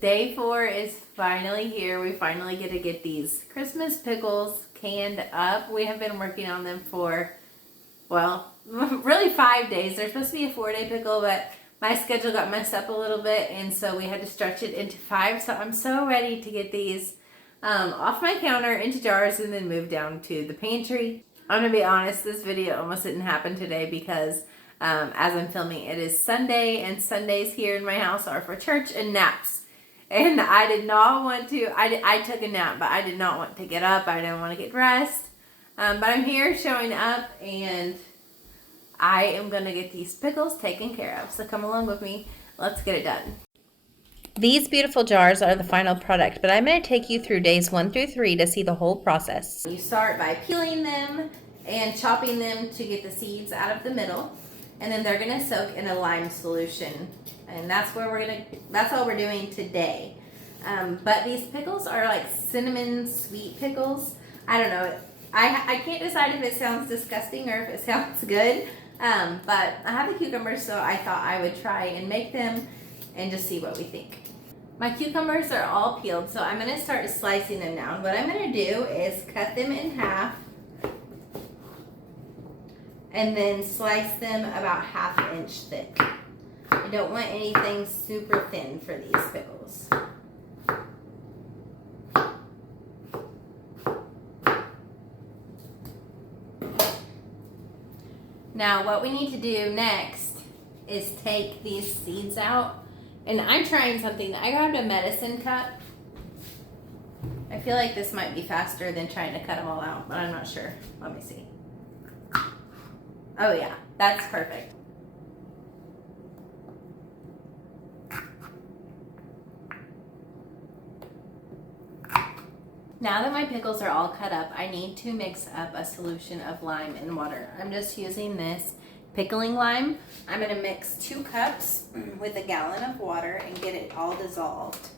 Day 4 is finally here. We finally get to get these Christmas pickles canned up. We have been working on them for, well, really 5 days. They're supposed to be a 4-day pickle, but my schedule got messed up a little bit, and so we had to stretch it into 5. So I'm so ready to get these off my counter into jars and then move down to the pantry. I'm gonna be honest, this video almost didn't happen today because as I'm filming, it is Sunday, and Sundays here in my house are for church and naps. And I did not want to, I took a nap, but I did not want to get up. I didn't want to get dressed. But I'm here showing up, and I am going to get these pickles taken care of. So come along with me. Let's get it done. These beautiful jars are the final product, but I'm going to take you through days 1 through 3 to see the whole process. You start by peeling them and chopping them to get the seeds out of the middle. And then they're going to soak in a lime solution. And that's all we're doing today. But these pickles are like cinnamon sweet pickles. I don't know. I can't decide if it sounds disgusting or if it sounds good. But I have the cucumbers, so I thought I would try and make them and just see what we think. My cucumbers are all peeled, so I'm going to start slicing them now. And what I'm going to do is cut them in half and then slice them about 1/2 inch thick. I don't want anything super thin for these pickles. Now what we need to do next is take these seeds out. And I'm trying something. I grabbed a medicine cup. I feel like this might be faster than trying to cut them all out, but I'm not sure. Let me see. Oh yeah, that's perfect. Now that my pickles are all cut up, I need to mix up a solution of lime and water. I'm just using this pickling lime. I'm going to mix 2 cups with 1 gallon of water and get it all dissolved.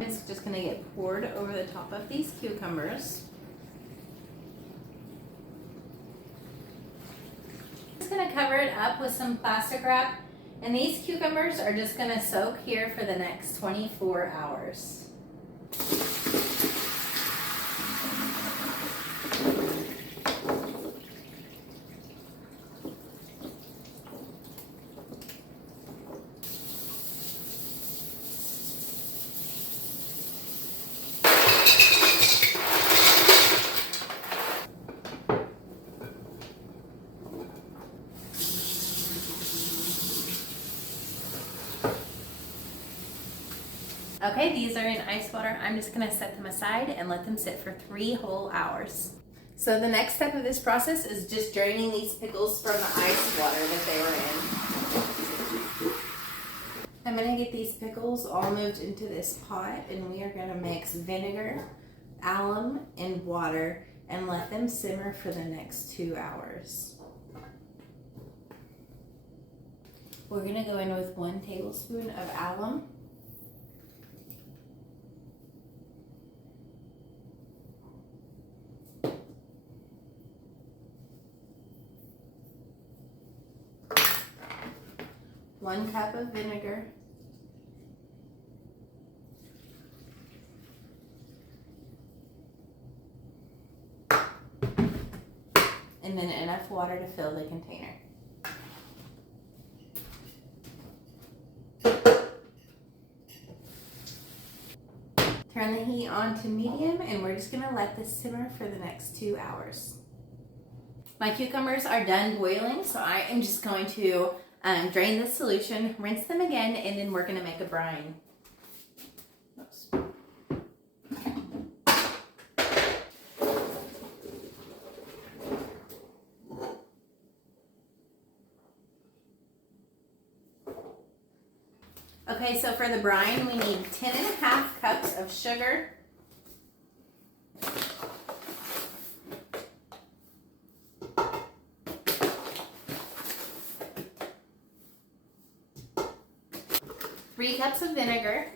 It's just going to get poured over the top of these cucumbers. Going to cover it up with some plastic wrap, and these cucumbers are just going to soak here for the next 24 hours. Okay, these are in ice water. I'm just gonna set them aside and let them sit for 3 whole hours. So the next step of this process is just draining these pickles from the ice water that they were in. I'm gonna get these pickles all moved into this pot, and we are gonna mix vinegar, alum, and water and let them simmer for the next 2 hours. We're gonna go in with 1 tablespoon of alum, 1 cup of vinegar, and then enough water to fill the container. Turn the heat on to medium, and we're just going to let this simmer for the next 2 hours. My cucumbers are done boiling, so I am just going to drain the solution, rinse them again, and then we're going to make a brine. Oops. Okay, so for the brine, we need 10.5 cups of sugar, 1 3 cups of vinegar,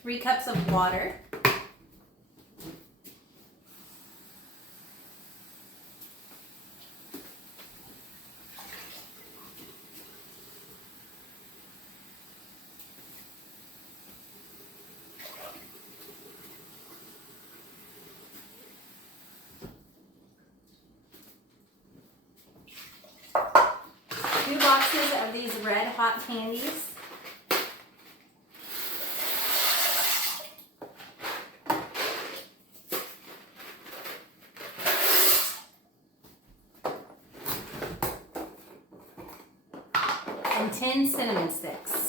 3 cups of water, two boxes of these red hot candies, and 10 cinnamon sticks.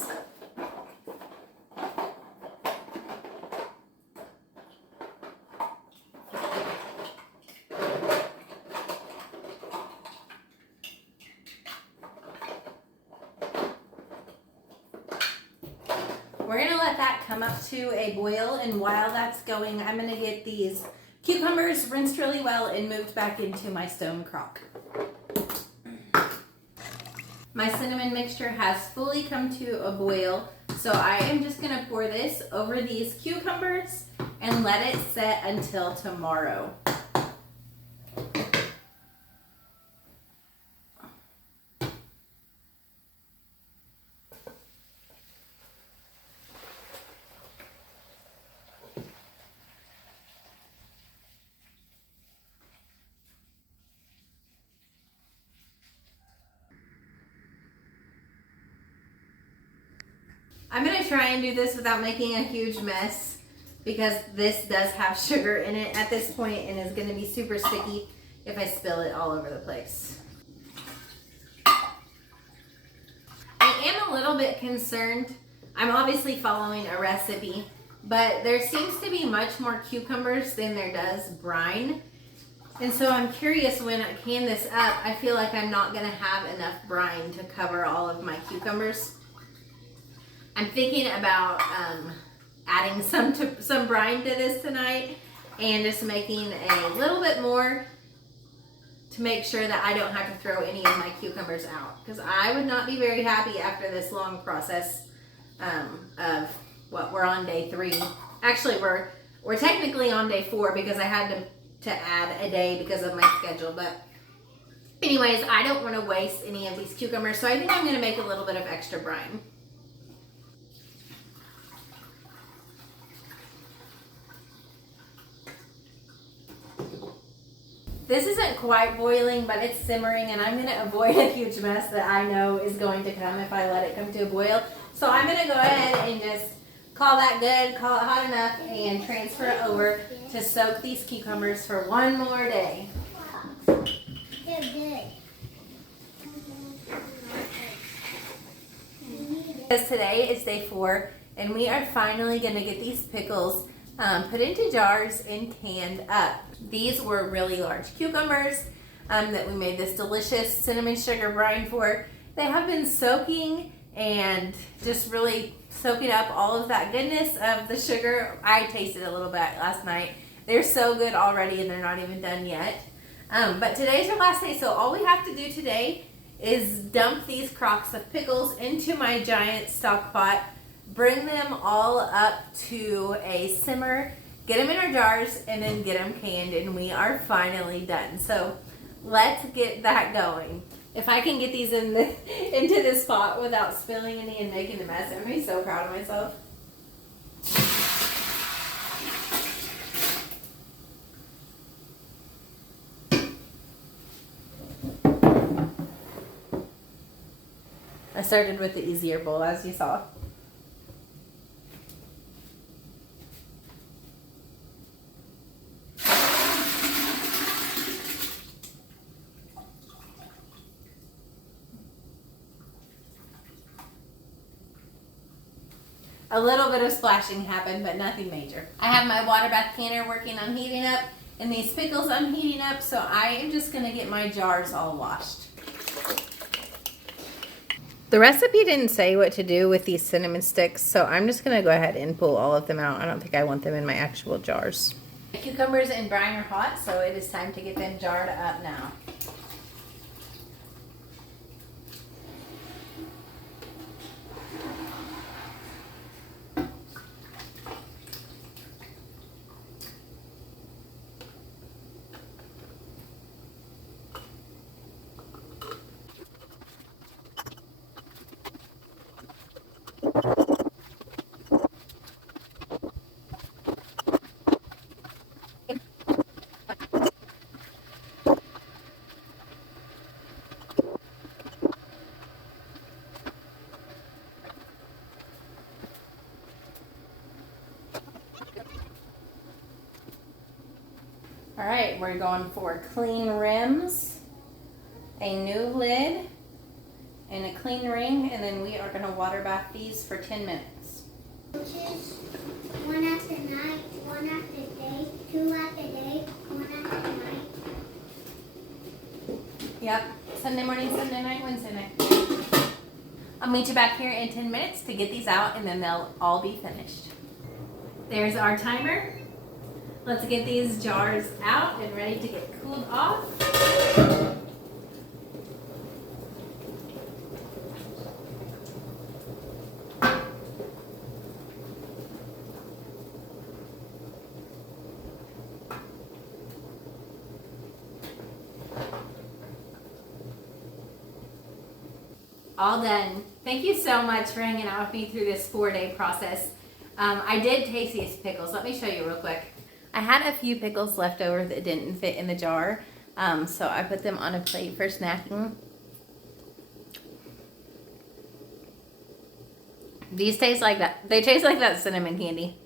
We're going to let that come up to a boil, and while that's going, I'm going to get these cucumbers rinsed really well and moved back into my stone crock. My cinnamon mixture has fully come to a boil, so I am just going to pour this over these cucumbers and let it set until tomorrow. I'm going to try and do this without making a huge mess because this does have sugar in it at this point and is going to be super sticky if I spill it all over the place. I am a little bit concerned. I'm obviously following a recipe, but there seems to be much more cucumbers than there does brine. And so I'm curious, when I can this up, I feel like I'm not going to have enough brine to cover all of my cucumbers. I'm thinking about adding some brine to this tonight and just making a little bit more to make sure that I don't have to throw any of my cucumbers out, because I would not be very happy after this long process of what we're on day 3. Actually, we're technically on day 4 because I had to add a day because of my schedule. But anyways, I don't want to waste any of these cucumbers, so I think I'm going to make a little bit of extra brine. This isn't quite boiling, but it's simmering, and I'm going to avoid a huge mess that I know is going to come if I let it come to a boil. So I'm going to go ahead and just call that good, call it hot enough, and transfer it over to soak these cucumbers for one more day. Because today is day 4, and we are finally going to get these pickles put into jars and canned up. These were really large cucumbers that we made this delicious cinnamon sugar brine for. They have been soaking and just really soaking up all of that goodness of the sugar. I tasted a little bit last night. They're so good already, and they're not even done yet. But today's our last day, so all we have to do today is dump these crocks of pickles into my giant stock pot, bring them all up to a simmer, get them in our jars, and then get them canned, and we are finally done. So let's get that going. If I can get these into this pot without spilling any and making a mess, I'm going to be so proud of myself. I started with the easier bowl, as you saw. A little bit of splashing happened, but nothing major. I have my water bath canner working on heating up, and these pickles I'm heating up, so I am just going to get my jars all washed. The recipe didn't say what to do with these cinnamon sticks, so I'm just going to go ahead and pull all of them out. I don't think I want them in my actual jars. The cucumbers and brine are hot, so it is time to get them jarred up now. All right, we're going for clean rims, a new lid, and a clean ring, and then we are going to water bath these for 10 minutes. One after night, one after day, two after day, one after night. Yep, Sunday morning, Sunday night, Wednesday night. I'll meet you back here in 10 minutes to get these out, and then they'll all be finished. There's our timer. Let's get these jars out and ready to get cooled off. All done. Thank you so much for hanging out with me through this 4-day process. I did taste these pickles. Let me show you real quick. I had a few pickles left over that didn't fit in the jar, so I put them on a plate for snacking. These taste like that. They taste like that cinnamon candy.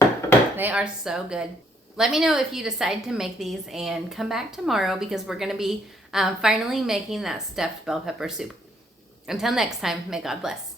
They are so good. Let me know if you decide to make these and come back tomorrow because we're going to be finally making that stuffed bell pepper soup. Until next time, may God bless.